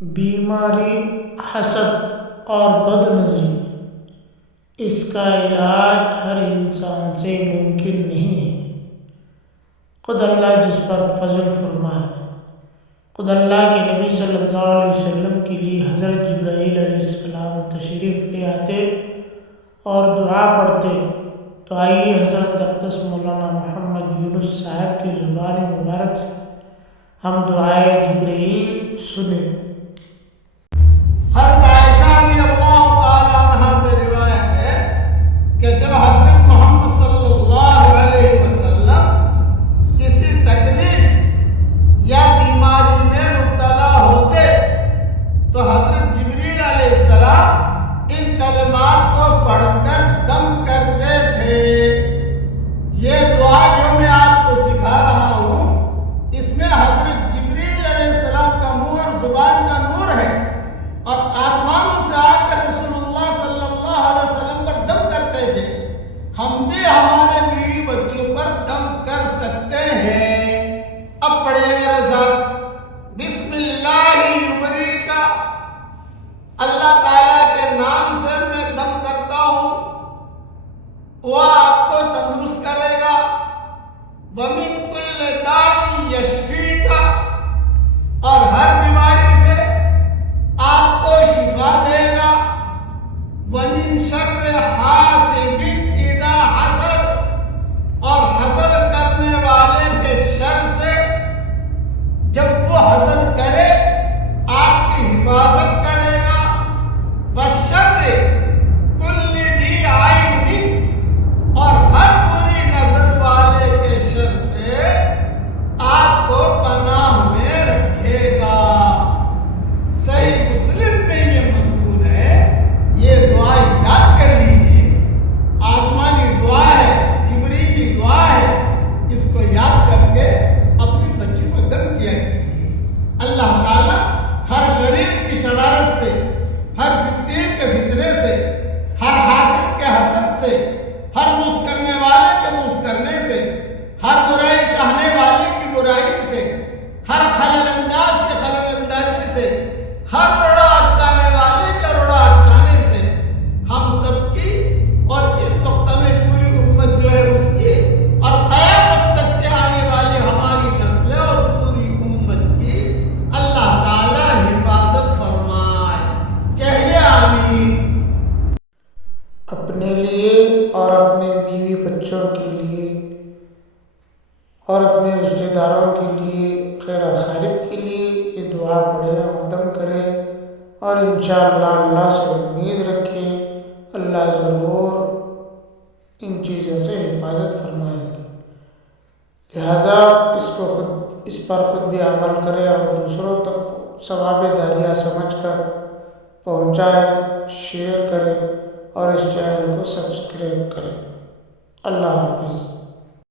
بیماری حسد اور بد نظری، اس کا علاج ہر انسان سے ممکن نہیں ہے۔ خود اللہ جس پر فضل فرمائے، خود اللہ کے نبی صلی اللہ علیہ وسلم کے لیے حضرت جبرائیل علیہ السلام تشریف لے آتے اور دعا پڑھتے، تو آئیے حضرت اقدس مولانا محمد یونس صاحب کی زبان مبارک سے ہم دعائے جبرائیل سنیں۔ حضرت عائشہ رضی اللہ تعالیٰ عنہا سے روایت ہے کہ جب حضرت محمد صلی اللہ علیہ وسلم کسی تکلیف یا بیماری میں مبتلا ہوتے تو حضرت جبریل علیہ السلام ان کلمات کو پڑھ کر دم کرتے تھے۔ یہ دعا جو میں آپ کو سکھا رہا ہوں، اس میں حضرت جبریل علیہ السلام کا منہ اور زبان کا نور ہے، اور آسمانوں سے آ کر رسول اللہ صلی اللہ علیہ وسلم پر دم کرتے تھے۔ ہم بھی ہمارے بیوی بچوں پر دم کر سکتے ہیں۔ اب پڑھیے میرے ساتھ، بسم اللہ یبریکا، اللہ تعالیٰ کے نام سے میں دم کرتا ہوں، وہ آپ کو تندرست کرے گا۔ وَمِن كُلِّ دَاءٍ يَشْفِيكَ، اور ہر بیماری سے آپ کو شفا دے گا۔ وَمِن شَرِّ حَاسِدٍ إِذَا حَسَدَ، اور حسد کرنے والے کے شر سے جب وہ حسد کرے آپ کی حفاظت کرے گا۔ وَالشَّرِّ كُلِّ ذِي عَيْنٍ، اور ہر بری نظر والے کے شر سے آپ کو پناہ میں رکھے گا۔ صحیح مسلم میں یہ مضمون ہے، یہ دعا یاد کر لیجیے۔ آسمانی دعا ہے، جبریلی دعا ہے، اس کو یاد کر کے اپنی بچی کو دم کیا کیجیے۔ اللہ تعالیٰ ہر شریر کی شرارت سے، ہر فتین کے فتنے سے، ہر حاسد کے حسد سے، ہر بغض کرنے والے کے بغض کرنے سے، ہر برائی چاہنے والے کی برائی سے، ہر خلل انداز کے خلل اندازی سے، ہر روڑا اٹکانے والے کے روڑا اٹکانے سے ہم سب کی اور اس وقت میں پوری امت جو ہے اس کی، اور قیامت تک کے آنے والی ہماری نسلیں اور پوری امت کی اللہ تعالی حفاظت فرمائے۔ کہیے آمین۔ اپنے لیے اور اپنے بیوی بچوں کے لیے اور اپنے رشتہ داروں کے لیے، خیر خیرت کے لیے یہ دعا پڑھیں اور دم کریں، اور انشاءاللہ اللہ سے امید رکھیں، اللہ ضرور ان چیزوں سے حفاظت فرمائیں گے۔ لہٰذا اس پر خود بھی عمل کریں اور دوسروں تک ثواب داریہ سمجھ کر پہنچائیں، شیئر کریں اور اس چینل کو سبسکرائب کریں۔ اللہ حافظ۔